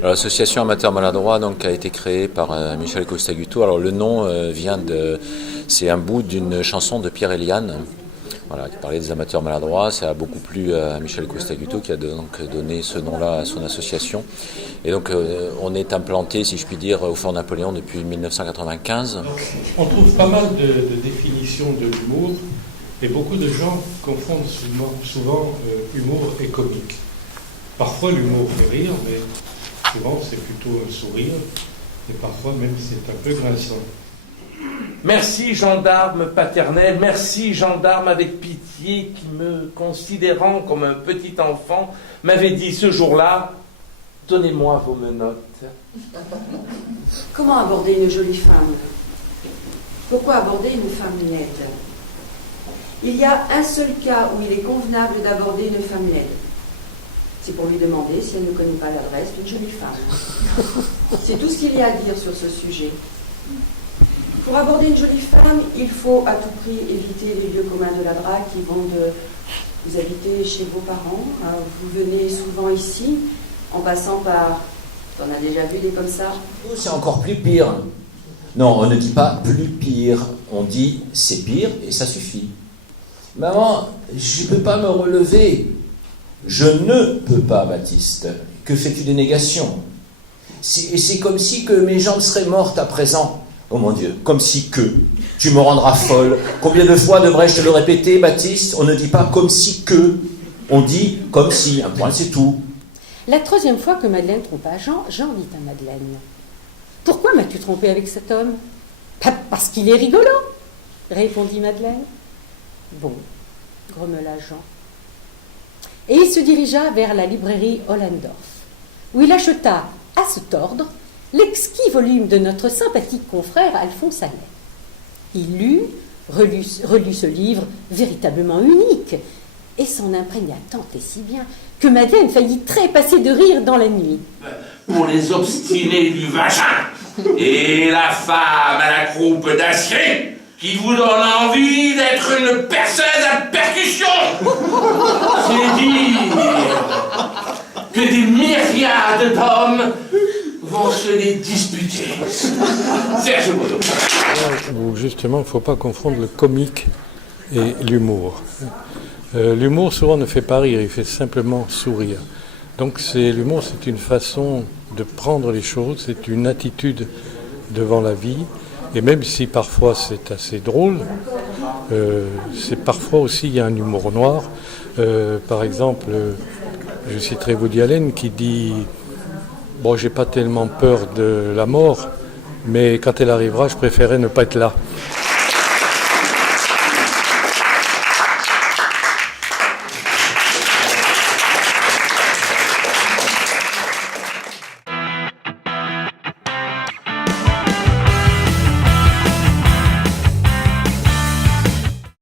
Alors, l'association Amateurs Maladroits donc, a été créée par Michel Costaguto. Alors le nom c'est un bout d'une chanson de Pierre Eliane, voilà, qui parlait des amateurs maladroits. Ça a beaucoup plu à Michel Costaguto qui a donc donné ce nom-là à son association. Et donc on est implanté, si je puis dire, au Fort Napoléon depuis 1995. On trouve pas mal de définitions de l'humour et beaucoup de gens confondent souvent humour et comique. Parfois l'humour fait rire, mais souvent c'est plutôt un sourire et parfois même c'est un peu grinçant. Merci gendarme paternel, merci gendarme avec pitié qui me considérant comme un petit enfant m'avait dit ce jour-là, donnez-moi vos menottes. Comment aborder une jolie femme? Pourquoi aborder une femme laide? Il y a un seul cas où il est convenable d'aborder une femme laide. C'est pour lui demander si elle ne connaît pas l'adresse d'une jolie femme. C'est tout ce qu'il y a à dire sur ce sujet. Pour aborder une jolie femme, il faut à tout prix éviter les lieux communs de la drague qui vont de vous habitez chez vos parents, vous venez souvent ici, en passant par... On a déjà vu des comme ça. C'est encore plus pire. Non, on ne dit pas plus pire, on dit c'est pire et ça suffit. Maman, je ne peux pas me relever. Je ne peux pas, Baptiste. Que fais-tu des négations? C'est comme si que mes jambes seraient mortes à présent. Oh mon Dieu, comme si que. Tu me rendras folle. Combien de fois devrais-je te le répéter, Baptiste? On ne dit pas comme si que. On dit comme si. Un point, c'est tout. La troisième fois que Madeleine trompa Jean, Jean dit à Madeleine: pourquoi m'as-tu trompé avec cet homme? Parce qu'il est rigolo, répondit Madeleine. Bon, grommela Jean. Et il se dirigea vers la librairie Ollendorff, où il acheta, à se tordre, l'exquis volume de notre sympathique confrère Alphonse Allais. Il lut, relut ce livre véritablement unique, et s'en imprégna tant et si bien que Madeleine faillit trépasser de rire dans la nuit. Pour les obstinés du vagin et la femme à la croupe d'acier qui vous donne envie d'être une perceuse à percussion. C'est dire que des myriades d'hommes vont se les disputer. Serge Baudot. Donc justement, il ne faut pas confondre le comique et l'humour. L'humour souvent ne fait pas rire, il fait simplement sourire. Donc l'humour, c'est une façon de prendre les choses, c'est une attitude devant la vie. Et même si parfois c'est assez drôle, c'est parfois aussi il y a un humour noir. Par exemple, je citerai Woody Allen qui dit « Bon, j'ai pas tellement peur de la mort, mais quand elle arrivera, je préférais ne pas être là ».